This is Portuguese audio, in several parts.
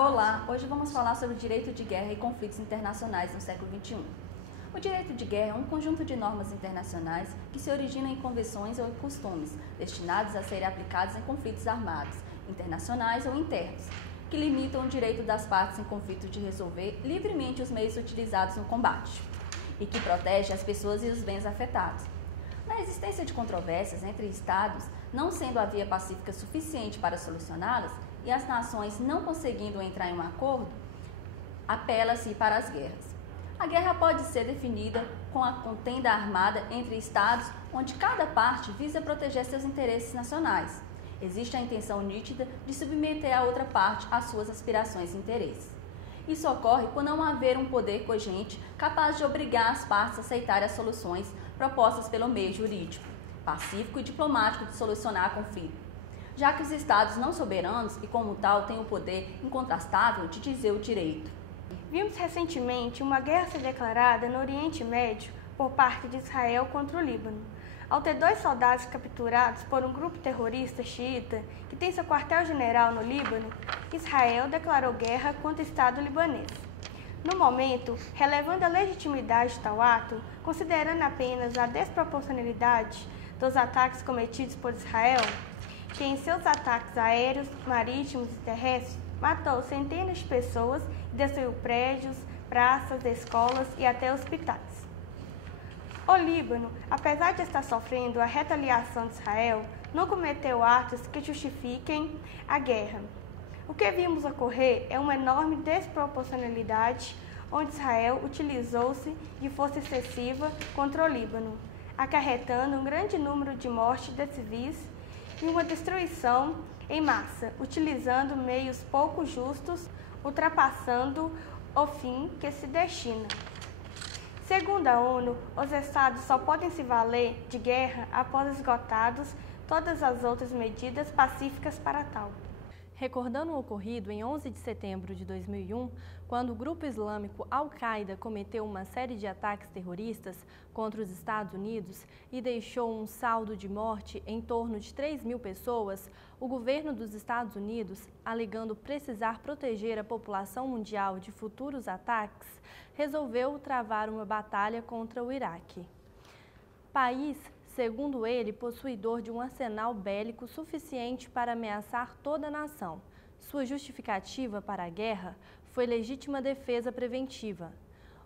Olá, hoje vamos falar sobre o direito de guerra e conflitos internacionais no século XXI. O direito de guerra é um conjunto de normas internacionais que se originam em convenções ou costumes destinados a serem aplicados em conflitos armados, internacionais ou internos, que limitam o direito das partes em conflito de resolver livremente os meios utilizados no combate e que protege as pessoas e os bens afetados. Na existência de controvérsias entre Estados, não sendo a via pacífica suficiente para solucioná-las e as nações não conseguindo entrar em um acordo, apela-se para as guerras. A guerra pode ser definida com a contenda armada entre Estados, onde cada parte visa proteger seus interesses nacionais. Existe a intenção nítida de submeter a outra parte às suas aspirações e interesses. Isso ocorre quando não haver um poder cogente capaz de obrigar as partes a aceitarem as soluções propostas pelo meio jurídico, pacífico e diplomático de solucionar conflito, já que os Estados não soberanos e, como tal, têm o poder incontrastável de dizer o direito. Vimos recentemente uma guerra ser declarada no Oriente Médio por parte de Israel contra o Líbano, ao ter 2 soldados capturados por um grupo terrorista xiita que tem seu quartel-general no Líbano. Israel declarou guerra contra o Estado libanês. No momento, relevando a legitimidade de tal ato, considerando apenas a desproporcionalidade dos ataques cometidos por Israel, que em seus ataques aéreos, marítimos e terrestres matou centenas de pessoas e destruiu prédios, praças, escolas e até hospitais. O Líbano, apesar de estar sofrendo a retaliação de Israel, não cometeu atos que justifiquem a guerra. O que vimos ocorrer é uma enorme desproporcionalidade, onde Israel utilizou-se de força excessiva contra o Líbano, acarretando um grande número de mortes de civis e uma destruição em massa, utilizando meios pouco justos, ultrapassando o fim que se destina. Segundo a ONU, os Estados só podem se valer de guerra após esgotados todas as outras medidas pacíficas para tal. Recordando o ocorrido em 11 de setembro de 2001, quando o grupo islâmico Al-Qaeda cometeu uma série de ataques terroristas contra os Estados Unidos e deixou um saldo de morte em torno de 3.000 pessoas, o governo dos Estados Unidos, alegando precisar proteger a população mundial de futuros ataques, resolveu travar uma batalha contra o Iraque. País, segundo ele, possuidor de um arsenal bélico suficiente para ameaçar toda a nação. Sua justificativa para a guerra foi legítima defesa preventiva.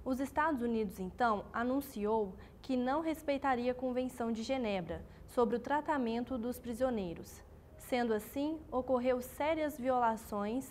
Os Estados Unidos, então, anunciou que não respeitaria a Convenção de Genebra sobre o tratamento dos prisioneiros. Sendo assim, ocorreu sérias violações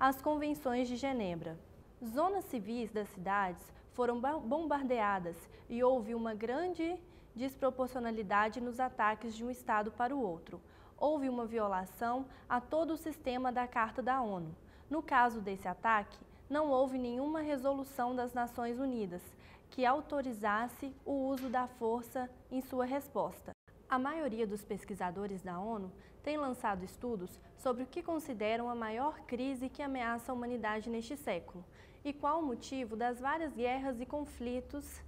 às Convenções de Genebra. Zonas civis das cidades foram bombardeadas e houve uma grande desproporcionalidade nos ataques de um Estado para o outro. Houve uma violação a todo o sistema da Carta da ONU. No caso desse ataque, não houve nenhuma resolução das Nações Unidas que autorizasse o uso da força em sua resposta. A maioria dos pesquisadores da ONU tem lançado estudos sobre o que consideram a maior crise que ameaça a humanidade neste século e qual o motivo das várias guerras e conflitos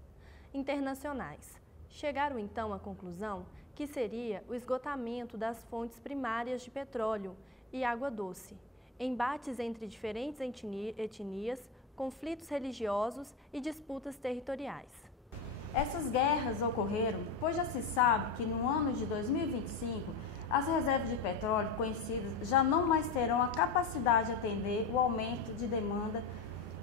internacionais. Chegaram então à conclusão que seria o esgotamento das fontes primárias de petróleo e água doce, embates entre diferentes etnias, conflitos religiosos e disputas territoriais. Essas guerras ocorreram pois já se sabe que no ano de 2025 as reservas de petróleo conhecidas já não mais terão a capacidade de atender o aumento de demanda.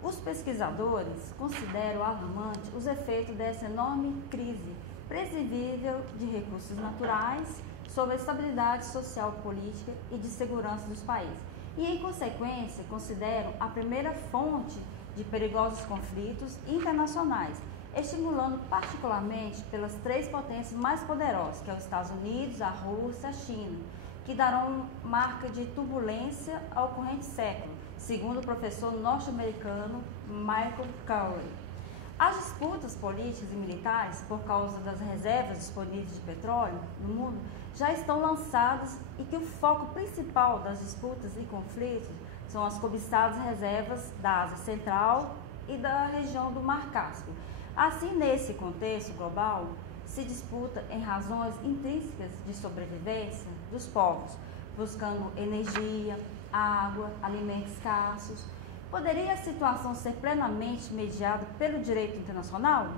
Os pesquisadores consideram alarmante os efeitos dessa enorme crise previsível de recursos naturais sobre a estabilidade social, política e de segurança dos países. E, em consequência, consideram a primeira fonte de perigosos conflitos internacionais, estimulando particularmente pelas 3 potências mais poderosas, que é os Estados Unidos, a Rússia e a China, que darão marca de turbulência ao corrente século, segundo o professor norte-americano Michael Cowley. As disputas políticas e militares, por causa das reservas disponíveis de petróleo no mundo, já estão lançadas e que o foco principal das disputas e conflitos são as cobiçadas reservas da Ásia Central e da região do Mar Cáspio. Assim, nesse contexto global, se disputa em razões intrínsecas de sobrevivência dos povos, buscando energia, água, alimentos escassos. Poderia a situação ser plenamente mediada pelo direito internacional?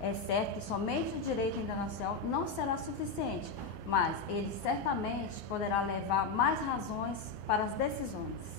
É certo que somente o direito internacional não será suficiente, mas ele certamente poderá levar mais razões para as decisões.